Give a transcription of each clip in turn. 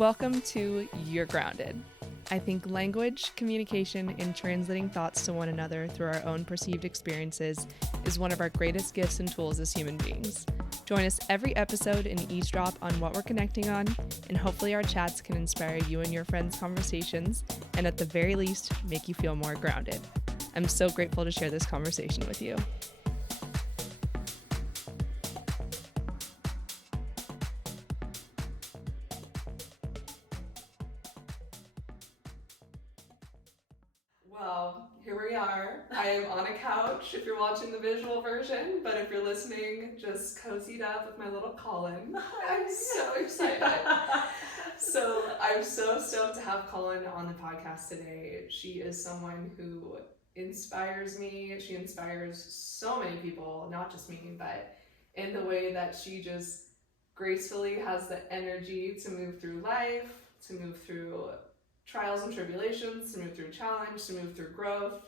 Welcome to You're Grounded. I think language, communication, and translating thoughts to one another through our own perceived experiences is one of our greatest gifts and tools as human beings. Join us every episode and eavesdrop on what we're connecting on, and hopefully our chats can inspire you and your friends' conversations, and at the very least, make you feel more grounded. I'm so grateful to share this conversation with you. Well, here we are. I am on a couch if you're watching the visual version, but if you're listening, just cozied up with my little Collyn. I'm so excited. So I'm so stoked to have Collyn on the podcast today. She is someone who inspires me. She inspires so many people, not just me, but in the way that she just gracefully has the energy to move through life, to move through trials and tribulations, to move through challenge, to move through growth,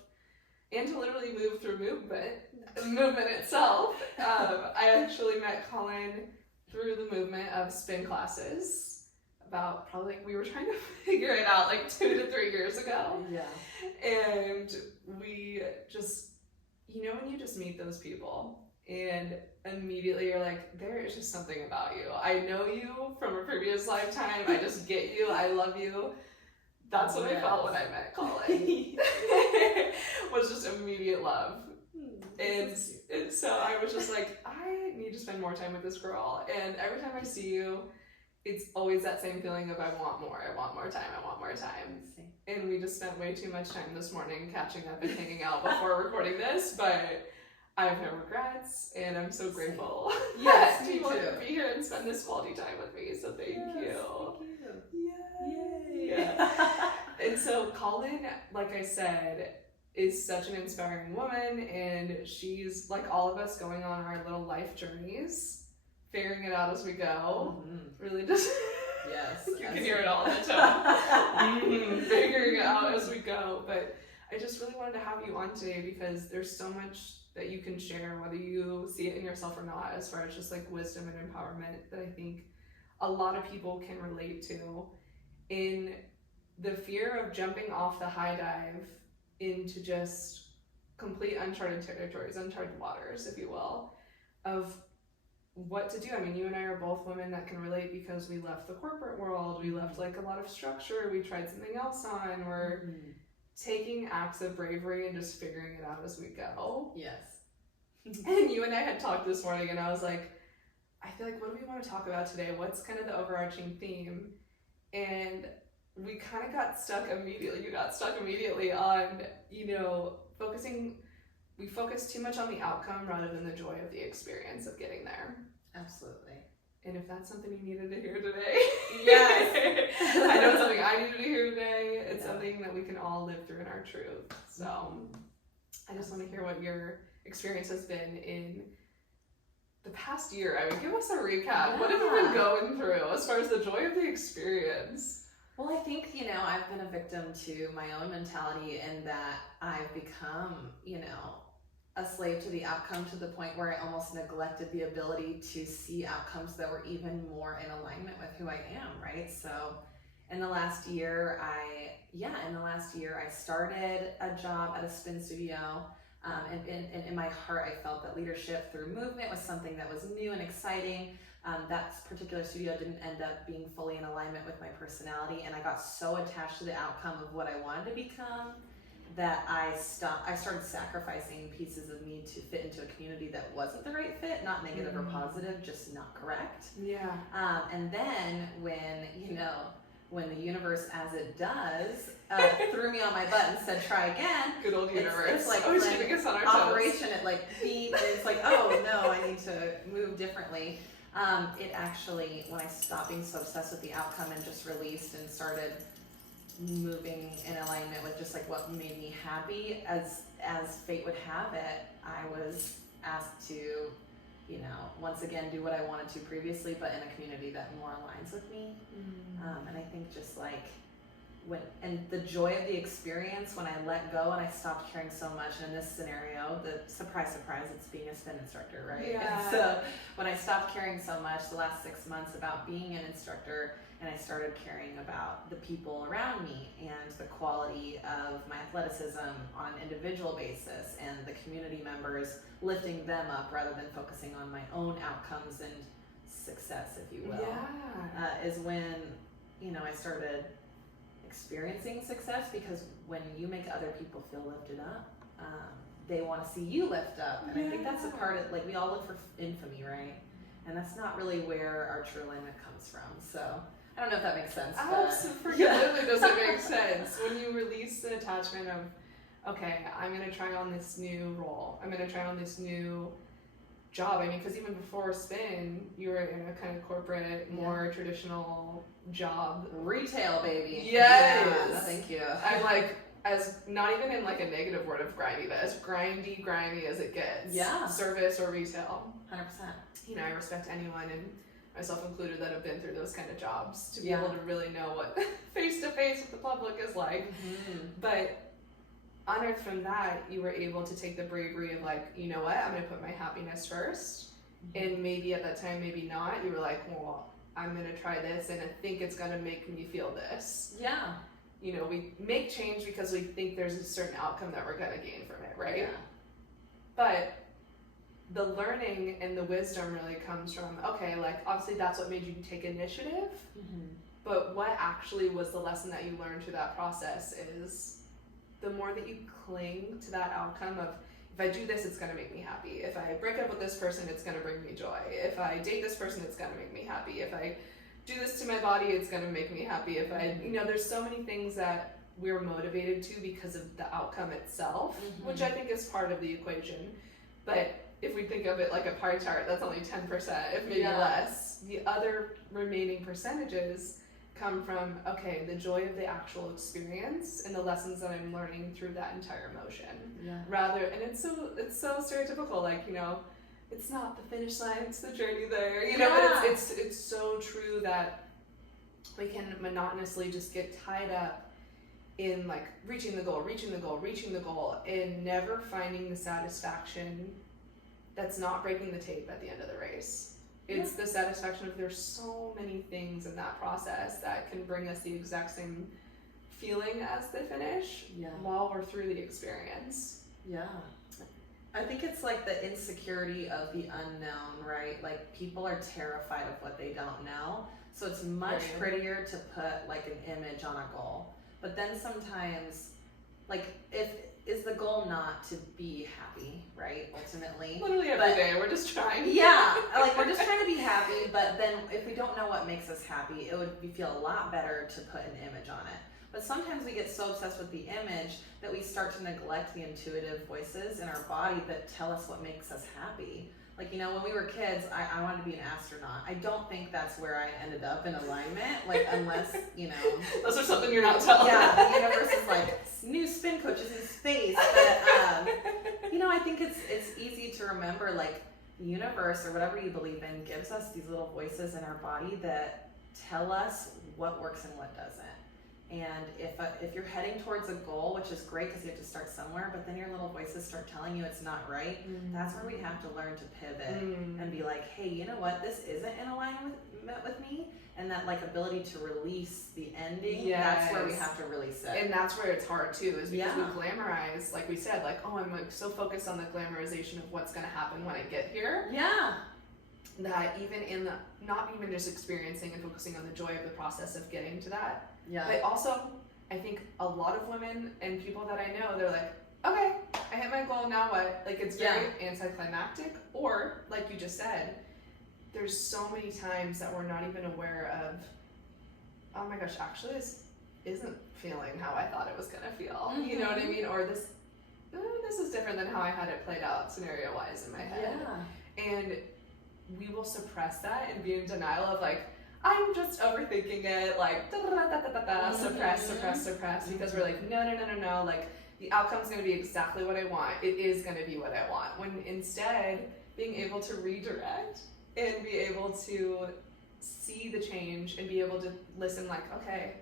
and to literally move through movement itself. I actually met Collyn through the movement of spin classes about probably we were trying to figure it out like 2 to 3 years ago. Yeah. And we just, when you just meet those people and immediately you're like, there is just something about you. I know you from a previous lifetime. I just get you. I love you. That's what I felt when I met Collyn. Was just immediate love. And so I was just like, I need to spend more time with this girl. And every time I see you, it's always that same feeling of I want more time. And we just spent way too much time this morning catching up and hanging out before recording this, but I have no regrets, and I'm so grateful Yes, that you wanted to be here and spend this quality time with me, so thank you. Yay. Yeah. And so Collyn, like I said, is such an inspiring woman, and she's like all of us going on our little life journeys, figuring it out as we go. Mm-hmm. Really just yes, you can hear it all in the tone. Figuring it out as we go. But I just really wanted to have you on today because there's so much that you can share, whether you see it in yourself or not, as far as just like wisdom and empowerment that I think a lot of people can relate to in the fear of jumping off the high dive into just complete uncharted territories, uncharted waters, if you will, of what to do. I mean, you and I are both women that can relate because we left the corporate world, we left like a lot of structure, we tried something else on, we're taking acts of bravery and just figuring it out as we go. Yes. And you and I had talked this morning and I was like, I feel like, what do we want to talk about today? What's kind of the overarching theme? And we kind of got stuck immediately. You got stuck immediately on, we focused too much on the outcome rather than the joy of the experience of getting there. Absolutely. And if that's something you needed to hear today, yes. I know it's something I needed to hear today. It's something that we can all live through in our truth. So I just want to hear what your experience has been in the past year. I mean, give us a recap. Yeah. What have you been going through as far as the joy of the experience? Well, I think, I've been a victim to my own mentality in that I've become, a slave to the outcome to the point where I almost neglected the ability to see outcomes that were even more in alignment with who I am, right? So in the last year, I started a job at a spin studio. And in my heart, I felt that leadership through movement was something that was new and exciting. That particular studio didn't end up being fully in alignment with my personality, and I got so attached to the outcome of what I wanted to become that I started sacrificing pieces of me to fit into a community that wasn't the right fit, not negative or positive, just not correct. Yeah. And then when the universe, as it does, threw me on my butt and said, try again. Good old universe. It's like always keeping us on our operation, it like beep, and it's like, oh no, I need to move differently. It actually, when I stopped being so obsessed with the outcome and just released and started moving in alignment with just like what made me happy, as fate would have it, I was asked to, once again do what I wanted to previously, but in a community that more aligns with me. And I think just like and the joy of the experience when I let go and I stopped caring so much. And in this scenario, the surprise, it's being a spin instructor, right? Yeah. And so when I stopped caring so much the last 6 months about being an instructor, and I started caring about the people around me and the quality of my athleticism on an individual basis and the community members, lifting them up rather than focusing on my own outcomes and success, if you will, is when, I started experiencing success, because when you make other people feel lifted up, they want to see you lift up. And I think that's a part of, like, we all look for infamy, right? And that's not really where our true alignment comes from. So I don't know if that makes sense. Absolutely doesn't make sense. When you release the attachment of, okay, I'm going to try on this new role. I'm going to try on this new job. I mean, because even before spin, you were in a kind of corporate, more traditional job. Retail, baby. Yes. Yeah, no, thank you. I'm like, as not even in like a negative word of grindy, but as grimy as it gets. Yeah. Service or retail. 100%. I respect anyone, and myself included, that have been through those kind of jobs to be able to really know what face-to-face with the public is like. But unearthed from that, you were able to take the bravery of like, you know what, I'm going to put my happiness first. And maybe at that time, maybe not. You were like, well, I'm going to try this, and I think it's going to make me feel this. Yeah. We make change because we think there's a certain outcome that we're going to gain from it, right? Yeah. But the learning and the wisdom really comes from, okay, like obviously that's what made you take initiative, but what actually was the lesson that you learned through that process is the more that you cling to that outcome of, if I do this, it's going to make me happy. If I break up with this person, it's going to bring me joy. If I date this person, it's going to make me happy. If I do this to my body, it's going to make me happy. If I, there's so many things that we're motivated to because of the outcome itself, which I think is part of the equation. But if we think of it like a pie chart, that's only 10%, if maybe less. The other remaining percentages come from, okay, the joy of the actual experience and the lessons that I'm learning through that entire motion. Rather, and it's so stereotypical, like, it's not the finish line, it's the journey there. But it's so true that we can monotonously just get tied up in like reaching the goal, and never finding the satisfaction that's not breaking the tape at the end of the race. It's the satisfaction of there's so many things in that process that can bring us the exact same feeling as the finish while we're through the experience. Yeah. I think it's like the insecurity of the unknown, right? Like people are terrified of what they don't know. So it's much prettier to put like an image on a goal. But then sometimes, like is the goal not to be happy, right? Ultimately. Literally every day, we're just trying. Yeah, like we're just trying to be happy, but then if we don't know what makes us happy, it would feel a lot better to put an image on it. But sometimes we get so obsessed with the image that we start to neglect the intuitive voices in our body that tell us what makes us happy. Like, when we were kids, I wanted to be an astronaut. I don't think that's where I ended up in alignment, like, unless, Those are something you're not telling. Yeah, the universe is like, new spin coaches in space. But, I think it's easy to remember, like, the universe or whatever you believe in gives us these little voices in our body that tell us what works and what doesn't. And if you're heading towards a goal, which is great because you have to start somewhere, but then your little voices start telling you it's not right, that's where we have to learn to pivot and be like, hey, you know what? This isn't in alignment with me. And that like ability to release the ending, that's where we have to release it. And that's where it's hard too, is because we glamorize, like we said, like, oh, I'm like so focused on the glamorization of what's going to happen when I get here. Yeah. That even in the, not even just experiencing and focusing on the joy of the process of getting to that. Yeah. But also, I think a lot of women and people that I know, they're like, okay, I hit my goal, now what? Like, it's very anticlimactic, or like you just said, there's so many times that we're not even aware of, oh my gosh, actually this isn't feeling how I thought it was gonna feel. You know what I mean? Or this is different than how I had it played out scenario-wise in my head. Yeah. And we will suppress that and be in denial of like, I'm just overthinking it, like, suppress, because we're like, no, like, the outcome's gonna be exactly what I want. It is gonna be what I want. When instead, being able to redirect and be able to see the change and be able to listen like, okay,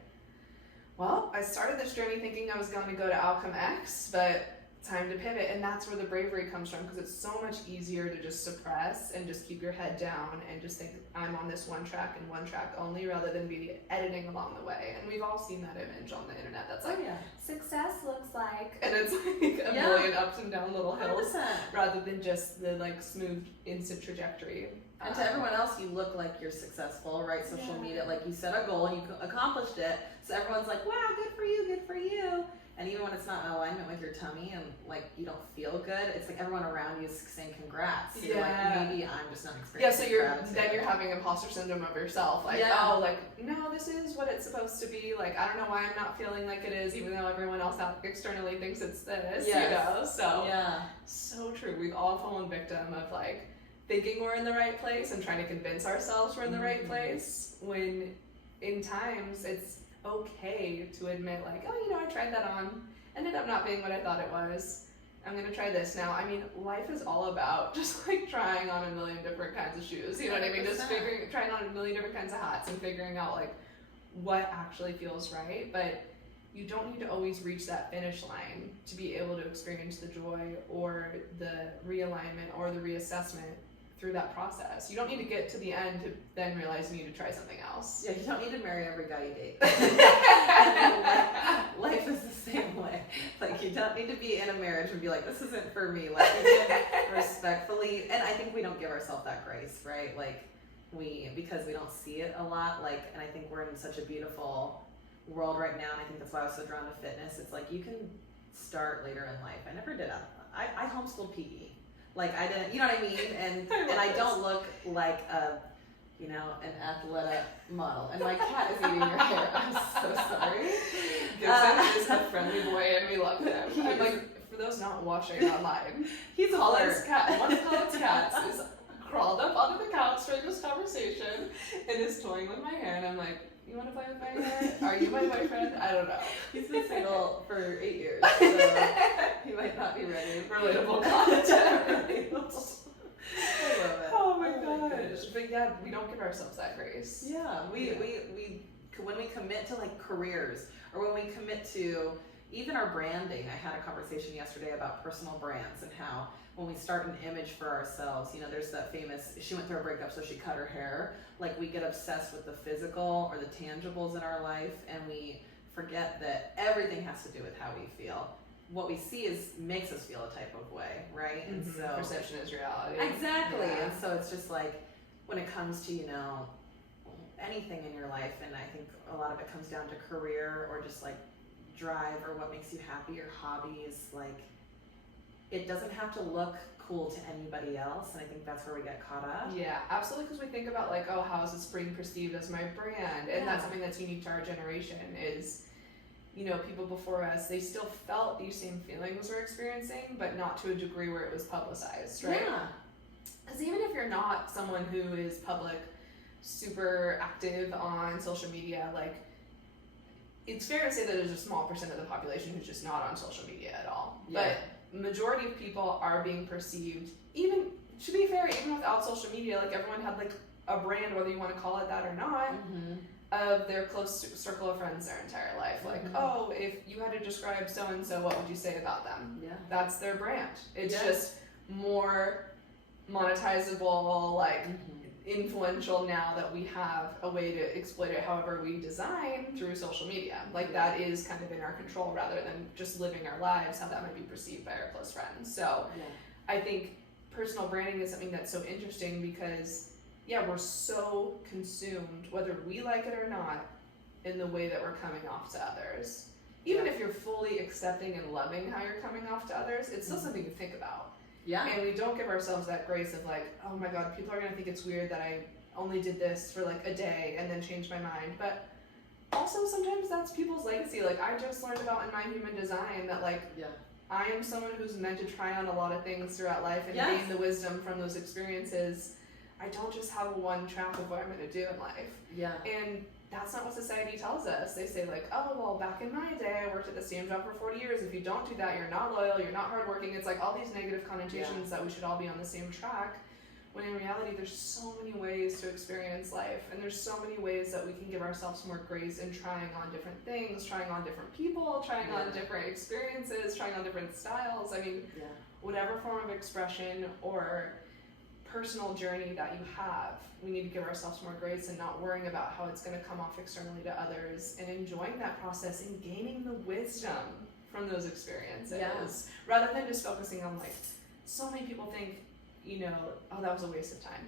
well, I started this journey thinking I was going to go to outcome X, but time to pivot. And that's where the bravery comes from, because it's so much easier to just suppress and just keep your head down and just think I'm on this one track and one track only, rather than be editing along the way. And we've all seen that image on the internet that's like, success looks like, and it's like a million ups and down little hills 100%. rather than just the like smooth instant trajectory. And to everyone else, you look like you're successful, right? Social media, like you set a goal and you accomplished it. So everyone's like, wow, good for you, good for you. And even when it's not in alignment with your tummy and like you don't feel good, it's like everyone around you is saying congrats. So you're like, maybe I'm just not experiencing then you're having imposter syndrome of yourself. Like, oh, like, no, this is what it's supposed to be. Like, I don't know why I'm not feeling like it is, even though everyone else out externally thinks it's this, you know? So, so true. We've all fallen victim of like thinking we're in the right place and trying to convince ourselves we're in the right place, when in times it's okay to admit like, oh, you know, I tried that on, ended up not being what I thought it was. I'm gonna try this now. I mean, life is all about just like trying on a million different kinds of shoes. You know what I mean? Just trying on a million different kinds of hats and figuring out like what actually feels right. But you don't need to always reach that finish line to be able to experience the joy or the realignment or the reassessment through that process. You don't need to get to the end to then realize you need to try something else. Yeah, you don't need to marry every guy you date. Life is the same way. Like, you don't need to be in a marriage and be like, this isn't for me. Like, you can respectfully, and I think we don't give ourselves that grace, right? Like, because we don't see it a lot, like, and I think we're in such a beautiful world right now, and I think that's why I was so drawn to fitness. It's like, you can start later in life. I never did I homeschooled PE. Like, I didn't, you know what I mean? And I don't look like an athletic model. And my cat is eating your hair. I'm so sorry. Gibson is a friendly boy and we love him. I'm like, for those not watching online, he's Collyn's cat, one of Collyn's cats is crawled up onto the couch during this conversation and is toying with my hair, and I'm like, you want to play with my hair? Are you my boyfriend? I don't know. He's been single for 8 years, so he might not be ready. Relatable content. I love it. Oh my gosh. But yeah, we don't give ourselves that grace. Yeah, we when we commit to like careers, or when we commit to even our branding. I had a conversation yesterday about personal brands and how when we start an image for ourselves, you know, there's that famous, she went through a breakup so she cut her hair. Like, we get obsessed with the physical or the tangibles in our life, and we forget that everything has to do with how we feel. What we see makes us feel a type of way, right? And so perception is reality. Exactly. Yeah. And so it's just like, when it comes to, you know, anything in your life, and I think a lot of it comes down to career or just like drive or what makes you happy or hobbies, like, it doesn't have to look cool to anybody else, and I think that's where we get caught up. Yeah, absolutely, because we think about like, oh, how is this being perceived as my brand? And that's something that's unique to our generation is, you know, people before us, they still felt these same feelings we're experiencing, but not to a degree where it was publicized, right? Yeah. Because even if you're not someone who is public, super active on social media, like, it's fair to say that there's a small percent of the population who's just not on social media at all. Yeah. But majority of people are being perceived, even, to be fair, even without social media, like, everyone had like a brand, whether you want to call it that or not, of their close circle of friends their entire life. Like, oh, if you had to describe so-and-so, what would you say about them? Yeah. That's their brand. It's just more monetizable, like, influential now that we have a way to exploit it however we design through social media. Like, that is kind of in our control rather than just living our lives, how that might be perceived by our close friends. So I think personal branding is something that's so interesting because, we're so consumed, whether we like it or not, in the way that we're coming off to others. Even if you're fully accepting and loving how you're coming off to others, it's still something to think about. Yeah. And we don't give ourselves that grace of like, oh my God, people are going to think it's weird that I only did this for like a day and then changed my mind. But also sometimes that's people's legacy. Like, I just learned about in my human design that like, I am someone who's meant to try on a lot of things throughout life and gain the wisdom from those experiences. I don't just have one track of what I'm going to do in life. Yeah. And that's not what society tells us. They say like, oh, well, back in my day, I worked at the same job for 40 years. If you don't do that, you're not loyal, you're not hardworking. It's like all these negative connotations that we should all be on the same track, when in reality there's so many ways to experience life, and there's so many ways that we can give ourselves more grace in trying on different things, trying on different people, trying on different experiences, trying on different styles. I mean, whatever form of expression or personal journey that you have, we need to give ourselves more grace and not worrying about how it's going to come off externally to others, and enjoying that process and gaining the wisdom from those experiences, rather than just focusing on, like, so many people think, you know, oh, that was a waste of time.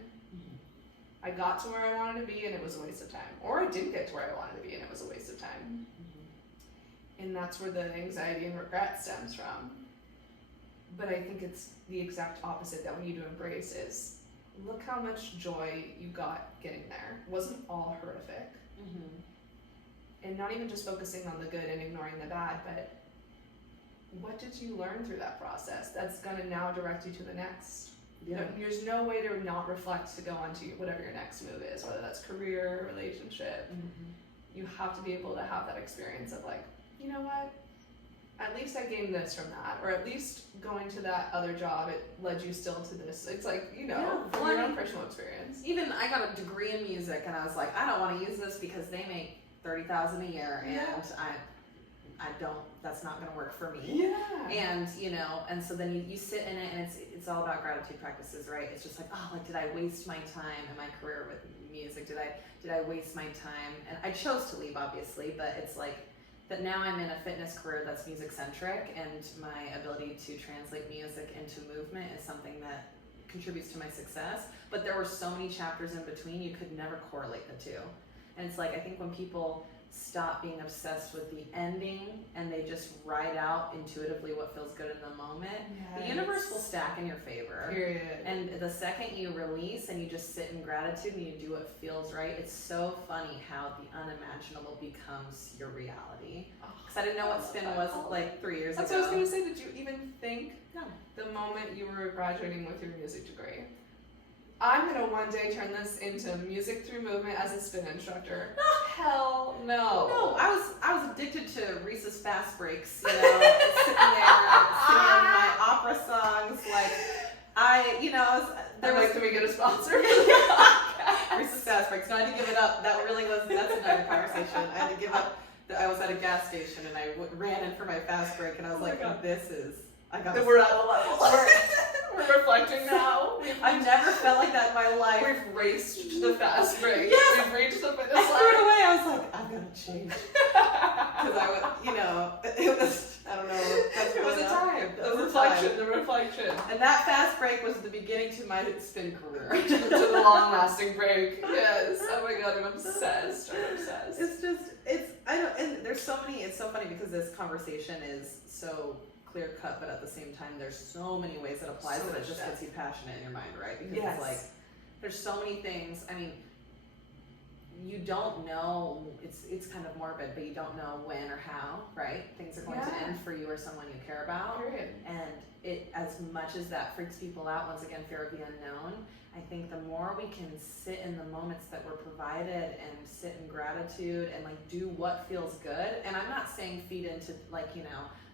I got to where I wanted to be and it was a waste of time, or I didn't get to where I wanted to be and it was a waste of time. And that's where the anxiety and regret stems from. But I think it's the exact opposite that we need to embrace is, look how much joy you got getting there. It wasn't all horrific. And not even just focusing on the good and ignoring the bad, but what did you learn through that process that's going to now direct you to the next? There's no way to not reflect to go on to whatever your next move is, whether that's career, relationship. You have to be able to have that experience of, like, you know what? At least I gained this from that, or at least going to that other job, it led you still to this. It's like, you know, from your own personal experience. Even I got a degree in music, and I was like, I don't want to use this because they make $30,000 a year, and I don't. That's not going to work for me. And you know, and so then you sit in it, and it's all about gratitude practices, right? It's just like, oh, like, did I waste my time in my career with music? Did I waste my time? And I chose to leave, obviously, but it's like that now I'm in a fitness career that's music centric, and my ability to translate music into movement is something that contributes to my success. But there were so many chapters in between, you could never correlate the two. And it's like, I think when people stop being obsessed with the ending and they just ride out intuitively what feels good in the moment, the universe will stack in your favor. Period. And the second you release and you just sit in gratitude and you do what feels right, it's so funny how the unimaginable becomes your reality. Because I didn't know what spin was like 3 years ago. That's what I was going to say. Did you even think No. the moment you were graduating with your music degree, I'm going to one day turn this into music through movement as a spin instructor? Hell no. No, I was addicted to Reese's Fast Breaks, you know, sitting there singing my opera songs. Like, Can we get a sponsor? Reese's Fast Breaks. No, I had to give it up. That's another conversation. I had to give up. I was at a gas station and I ran in for my fast break, and I was we're at a level. We're reflecting now. I've never felt like that in my life. We've raced to the fast break. Yes. We've reached the finish I threw it line. away. I was like, I've got to change. Because it was, I don't know. It was a time. The reflection. And that fast break was the beginning to my spin career. to the long-lasting break. Yes. Oh my God, I'm obsessed. And there's so many, it's so funny because this conversation is so clear cut, but at the same time, there's so many ways that applies that it just gets you passionate in your mind, right? Because it's like, there's so many things. I mean, you don't know, it's kind of morbid, but you don't know when or how, right? Things are going to end for you or someone you care about. Period. And it, as much as that freaks people out, once again, fear of the unknown, I think the more we can sit in the moments that we're provided and sit in gratitude and like do what feels good. And I'm not saying feed into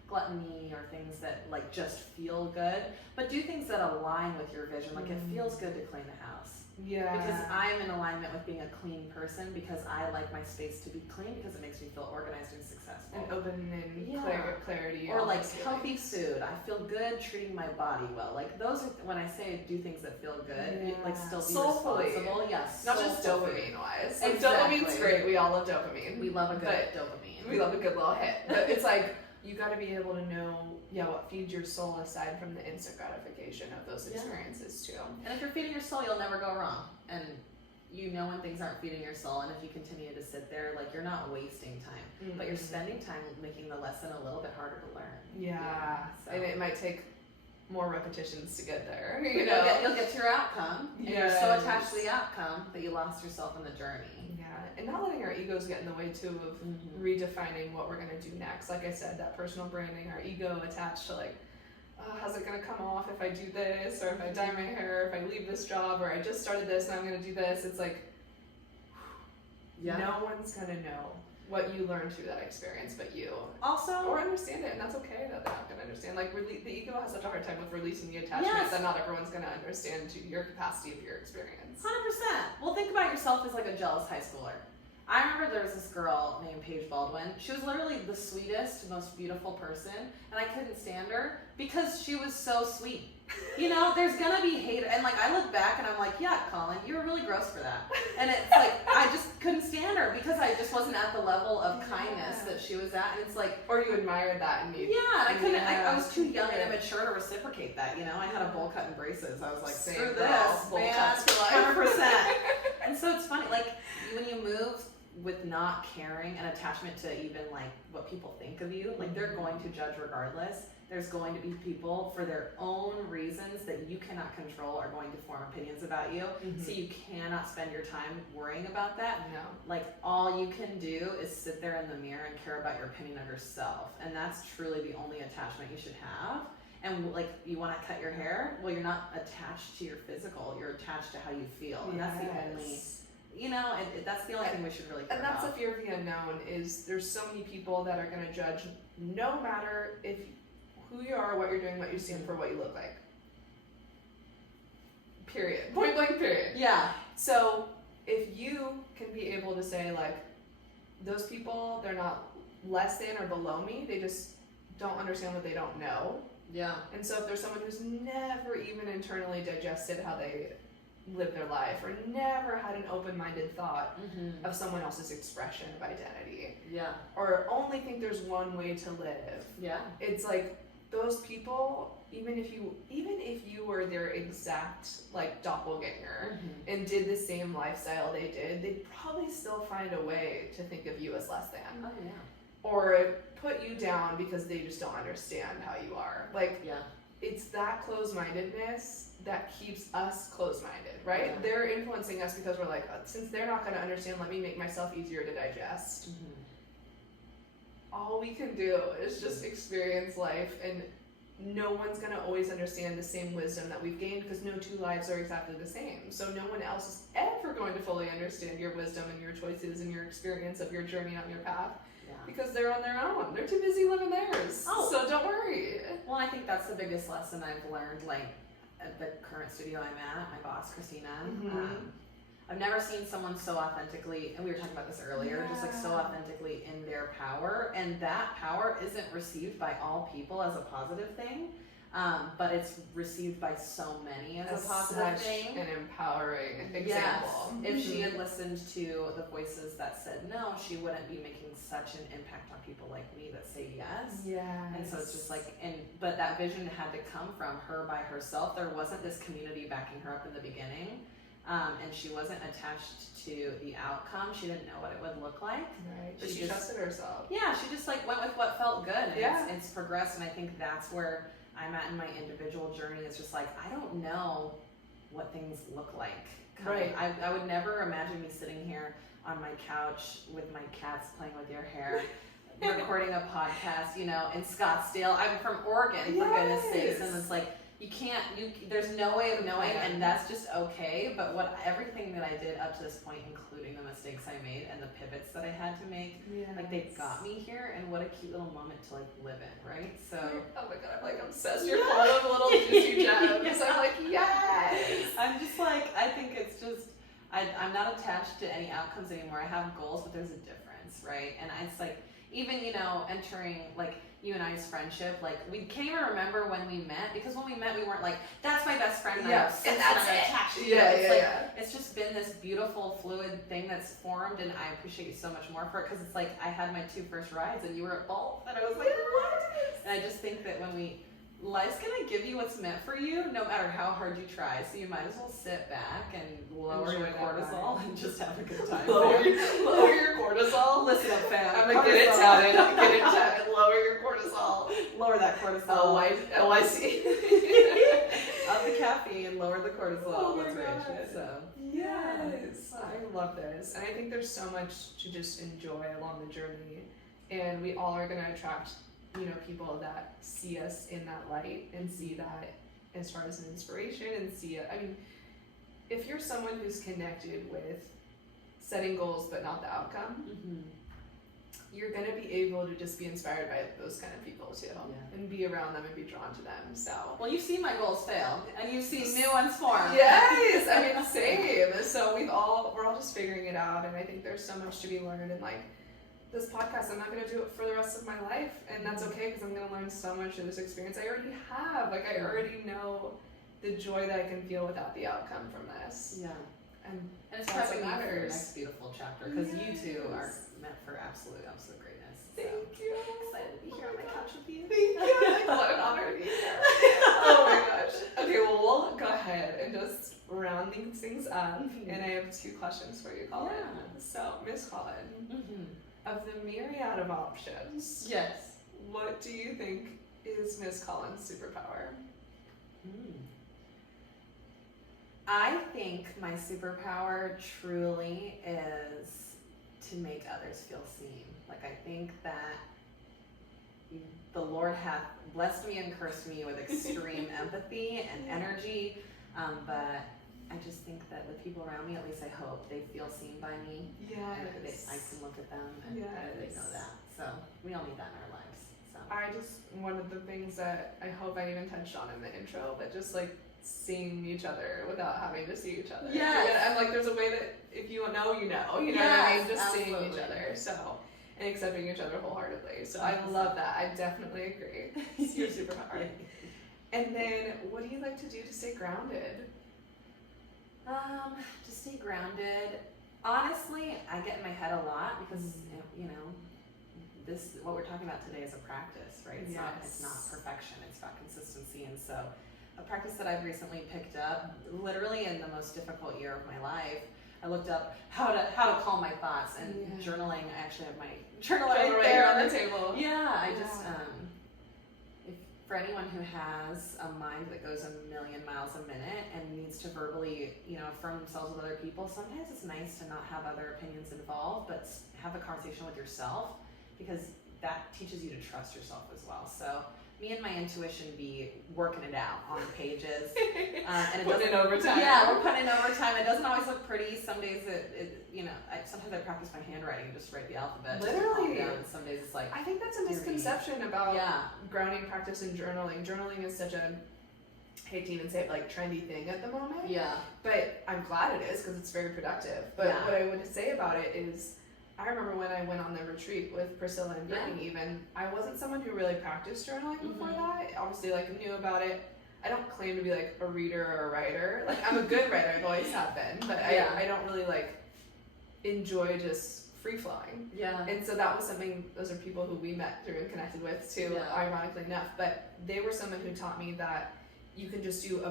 gluttony or things that like just feel good, but do things that align with your vision. Like it feels good to clean the house. Yeah. Because I'm in alignment with being a clean person, because I like my space to be clean because it makes me feel organized and successful. And open and clarity. Or like healthy food. I feel good treating my body well. Like those are, when I say do things that feel good, like still be responsible. Yes. Not just dopamine wise. Like Exactly. Dopamine's great. We all love dopamine. We love a good dopamine. We love a good little hit. But it's like, you got to be able to know, what feeds your soul aside from the instant gratification of those experiences too. And if you're feeding your soul, you'll never go wrong. And you know when things aren't feeding your soul, and if you continue to sit there, like you're not wasting time, but you're spending time making the lesson a little bit harder to learn. Yeah. So. And it might take more repetitions to get there. You'll get to your outcome, and you're so attached to the outcome that you lost yourself in the journey. Yeah, and not letting our egos get in the way too of redefining what we're gonna do next. Like I said, that personal branding, our ego attached to like, how's it gonna come off if I do this, or if I dye my hair, if I leave this job, or I just started this and I'm gonna do this. It's like, no one's gonna know. what you learned through that experience, but you also, or understand it, and that's okay that they're not going to understand. Like the ego has such a hard time with releasing the attachment Yes. that not everyone's going to understand to your capacity of your experience. 100%. Well, think about yourself as like a jealous high schooler. I remember there was this girl named Paige Baldwin. She was literally the sweetest, most beautiful person, and I couldn't stand her because she was so sweet. You know, there's gonna be hate, and like I look back and I'm like, yeah, Collyn, you were really gross for that. And it's like I just couldn't stand her because I just wasn't at the level of kindness that she was at, and it's like, or you admired that and you. Yeah, I couldn't. I was too young and immature to reciprocate that. You know, I had a bowl cut and braces. I was like, Same screw girl, this, bowl man, cuts for life. 100%. And so it's funny, like when you move with not caring and attachment to even like what people think of you, like they're going to judge regardless. There's going to be people for their own reasons that you cannot control are going to form opinions about you. So you cannot spend your time worrying about that. No. Like all you can do is sit there in the mirror and care about your opinion of yourself. And that's truly the only attachment you should have. And like you want to cut your hair, well, you're not attached to your physical, you're attached to how you feel. And that's the only, you know, that's the only thing we should really care about. And that's the fear of the unknown, is there's so many people that are going to judge no matter if who you are, what you're doing, what you stand for, what you look like. Period. Point blank period. Yeah. So if you can be able to say like, those people, they're not less than or below me, they just don't understand what they don't know. Yeah. And so if there's someone who's never even internally digested how they live their life or never had an open-minded thought of someone else's expression of identity, or only think there's one way to live, it's like those people, even if you were their exact like doppelganger and did the same lifestyle they did, they'd probably still find a way to think of you as less than. Or put you down because they just don't understand how you are. Like, it's that closed-mindedness that keeps us closed-minded, right? They're influencing us because we're like, since they're not going to understand, let me make myself easier to digest. All we can do is just experience life, and no one's going to always understand the same wisdom that we've gained because no two lives are exactly the same. So no one else is ever going to fully understand your wisdom and your choices and your experience of your journey on your path. Because they're on their own. They're too busy living theirs. So don't worry. Well, I think that's the biggest lesson I've learned, like, at the current studio I'm at, my boss, Christina. I've never seen someone so authentically, and we were talking about this earlier, just like so authentically in their power. And that power isn't received by all people as a positive thing. But it's received by so many as a positive thing. An empowering example. If she had listened to the voices that said no, she wouldn't be making such an impact on people like me that say yes. And so it's just like, but that vision had to come from her by herself. There wasn't this community backing her up in the beginning. And she wasn't attached to the outcome. She didn't know what it would look like. But she trusted herself. Yeah, she just like went with what felt good. And it's progressed, and I think that's where I'm at in my individual journey. It's just like, I don't know what things look like. I would never imagine me sitting here on my couch with my cats playing with your hair, recording a podcast, you know, in Scottsdale. I'm from Oregon, for goodness sakes. And it's like, there's no way of knowing, and that's just okay. But everything that I did up to this point, including the mistakes I made and the pivots that I had to make, like they got me here, and what a cute little moment to like live in, right? So, oh my god, I'm like obsessed. You're full of little juicy gems. I'm like, yes. I'm just like, I think it's just, I'm not attached to any outcomes anymore. I have goals, but there's a difference, right? And it's like, even, you know, entering like you and I's friendship, like we can't even remember when we met, because when we met we weren't like, that's my best friend and I'm attached to you. It's just been this beautiful fluid thing that's formed, and I appreciate you so much more for it, because it's like I had my 2 first rides and you were at both, and I was like, what? And I just think that life's gonna give you what's meant for you, no matter how hard you try. So you might as well sit back and lower your cortisol and just have a good time. Lower your cortisol. Listen up, fam. I'm gonna get it touted. Lower your cortisol. Lower that cortisol. LYC. Up the caffeine, lower the cortisol. Oh my That's God. right. So yes, I love this, and I think there's so much to just enjoy along the journey, and we all are gonna attract, you know, people that see us in that light and see that as far as an inspiration, and see it. I mean, if you're someone who's connected with setting goals but not the outcome, you're going to be able to just be inspired by those kind of people too, and be around them and be drawn to them. So, well, you've seen my goals fail, and you've seen new ones form. Yes, I mean, same. So we're all just figuring it out, and I think there's so much to be learned. And like this podcast, I'm not going to do it for the rest of my life, and that's okay, because I'm going to learn so much through this experience. I already have. Like, I already know the joy that I can feel without the outcome from this. Yeah. And it's prepping you for your next beautiful chapter, because you two are meant for absolute greatness. Thank you. Excited to be here on my couch with you. Thank you. What an honor to be here. Oh my gosh. Okay, well, we'll go ahead and just round these things up. And I have 2 questions for you, Collyn. Yeah. So, Miss Collyn, of the myriad of options, yes, what do you think is Miss Collyn's superpower? I think my superpower truly is to make others feel seen. Like, I think that the Lord hath blessed me and cursed me with extreme empathy and energy, but I just think that the people around me, at least I hope, they feel seen by me. Yes. I can look at them and they know that. So we all need that in our lives. So one of the things that I hope I even touched on in the intro, but just like seeing each other without having to see each other. Yeah. And I'm like, there's a way that if you know, you know what I mean? Just seeing each other. So, and accepting each other wholeheartedly. So I love that. I definitely agree. It's your superpower. And then, what do you like to do to stay grounded? To stay grounded, honestly, I get in my head a lot because what we're talking about today is a practice, right? It's not perfection. It's about consistency. And so, a practice that I've recently picked up, literally in the most difficult year of my life, I looked up how to calm my thoughts, and journaling. I actually have my journal right there on the table. For anyone who has a mind that goes a million miles a minute and needs to verbally, affirm themselves with other people, sometimes it's nice to not have other opinions involved, but have a conversation with yourself, because that teaches you to trust yourself as well. So me and my intuition be working it out on the pages. And putting in overtime. Yeah, we're putting in overtime. It doesn't always look pretty. Some days sometimes I practice my handwriting and just write the alphabet. Literally. And some days it's like, I think that's a misconception about grounding practice and journaling. Journaling is such a, I hate to even say it, like trendy thing at the moment. Yeah. But I'm glad it is, because it's very productive. But what I would say about it is, I remember when I went on the retreat with Priscilla and Brittany, even, I wasn't someone who really practiced journaling before that. Obviously, knew about it. I don't claim to be, a reader or a writer. I'm a good writer, I've always have been, but I don't really, enjoy just free-flowing. Yeah. And so that was something, those are people who we met through and connected with, too, ironically enough. But they were someone who taught me that you can just do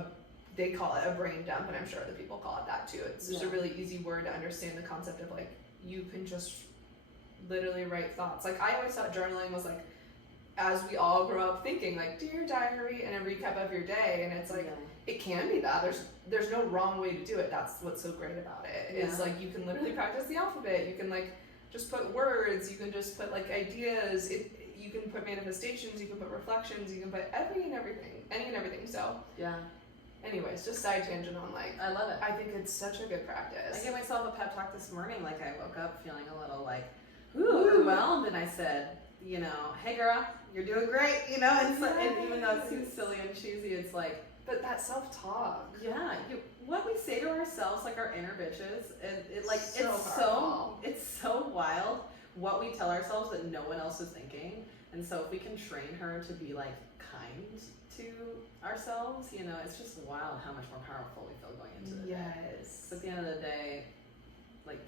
they call it a brain dump, and I'm sure other people call it that, too. It's just a really easy word to understand the concept of, you can just literally write thoughts. I always thought journaling was as we all grow up thinking, dear diary and a recap of your day, and it's it can be that. There's no wrong way to do it. That's what's so great about it. It's you can literally practice the alphabet. You can just put words. You can just put ideas. You can put manifestations. You can put reflections. You can put any and everything. So anyways, just side tangent on I love it. I think it's such a good practice. I gave myself a pep talk this morning. I woke up feeling a little overwhelmed, and I said, hey girl, you're doing great, and even though it seems silly and cheesy, it's but that self-talk. Yeah, what we say to ourselves, our inner bitches, and it's so wild what we tell ourselves that no one else is thinking. And so if we can train her to be kind to ourselves, it's just wild how much more powerful we feel going into the day. Yes. So at the end of the day,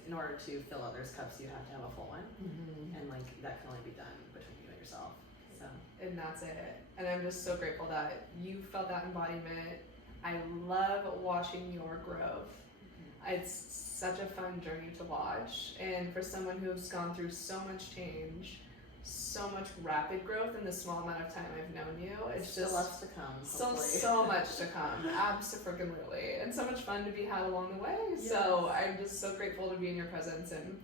in order to fill others' cups, you have to have a full one, and that can only be done between you and yourself. So. And that's it. And I'm just so grateful that you felt that embodiment. I love watching your growth. It's such a fun journey to watch, and for someone who's gone through so much change, so much rapid growth in the small amount of time I've known you, it's just lots to come. So much to come, absolutely, and so much fun to be had along the way. Yes. So I'm just so grateful to be in your presence and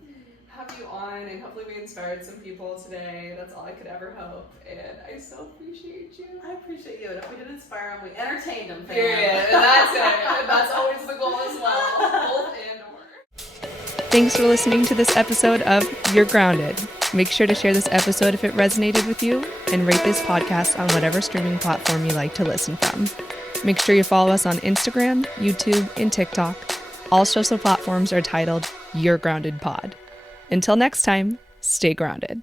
have you on, and hopefully we inspired some people today. That's all I could ever hope, and I so appreciate you. I appreciate you, and if we didn't inspire them, we entertained them. Period. And that's it. And that's always the goal as well. Both and or. Thanks for listening to this episode of You're Grounded. Make sure to share this episode if it resonated with you, and rate this podcast on whatever streaming platform you like to listen from. Make sure you follow us on Instagram, YouTube, and TikTok. All social platforms are titled You're Grounded Pod. Until next time, stay grounded.